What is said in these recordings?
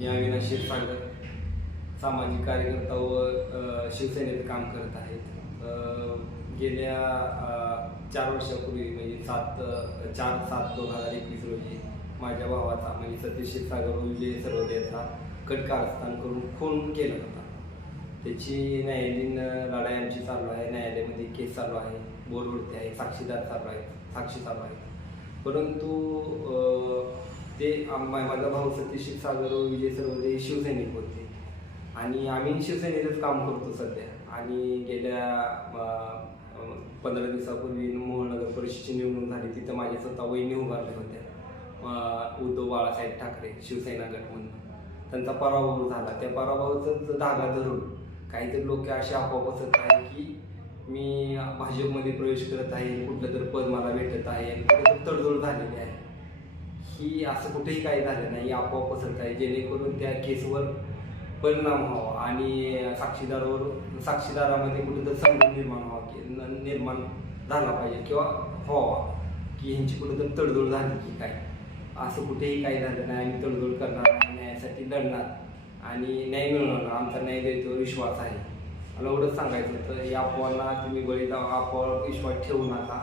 मी अविनाश क्षीरसागर सामाजिक कार्यकर्ता व शिवसेनेचं काम करत आहेत। गेल्या 4 वर्षापूर्वी म्हणजे 4/7/2021 रोजी माझ्या भावाचा म्हणजे सतीश क्षीरसागर व विजय सरवदेचा कट कारस्थान करून खून केला होता। त्याची न्यायालयीन लढाई आमची चालू आहे। न्यायालयामध्ये केस चालू आहे, बोलवडते आहे, साक्षीदार चालू आहेत, साक्षी चालू आहेत। परंतु ते माझा भाऊ सतीश क्षीरसागर व विजय सरवदे शिवसैनिक होते आणि आम्ही शिवसेनेचंच काम करतो सध्या। आणि गेल्या 15 दिवसापूर्वी मोहननगर परिषदेची निवडणूक झाली, तिथं माझ्या स्वतः वहिनी उभारल्या होत्या, उद्धव बाळासाहेब ठाकरे शिवसेना गटमधून। त्यांचा पराभव झाला। त्या पराभवाचा धागा धरून काहीतरी लोक अशी अफवा पसरत आहे की मी भाजपमध्ये प्रवेश करत आहे, कुठलं तर पद मला भेटत आहे, कुठं तडजोड झालेली आहे। ही असं कुठेही काही झालं नाही, अफवा पसरत आहे, जेणेकरून त्या केसवर परिणाम व्हावा आणि साक्षीदारामध्ये कुठेतरी संभ्रम निर्माण झाला पाहिजे किंवा व्हावा की ह्यांची कुठेतरी तडजोड झाली की काय। असं कुठेही काही झालं नाही। आम्ही तडजोड करणार, न्यायासाठी लढणार आणि न्याय मिळवणार। आमचा न्याय देतो विश्वास आहे। मला एवढंच सांगायचं होतं, या अफवांना तुम्ही अफवावर विश्वास ठेवू नका।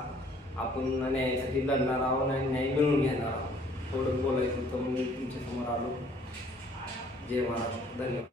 आपण न्यायासाठी लढणार आहोत आणि न्याय मिळवून घेणार आहोत। थोडं बोलायचं होतं म्हणून तुमच्यासमोर आलो। जय महाराज, धन्यवाद।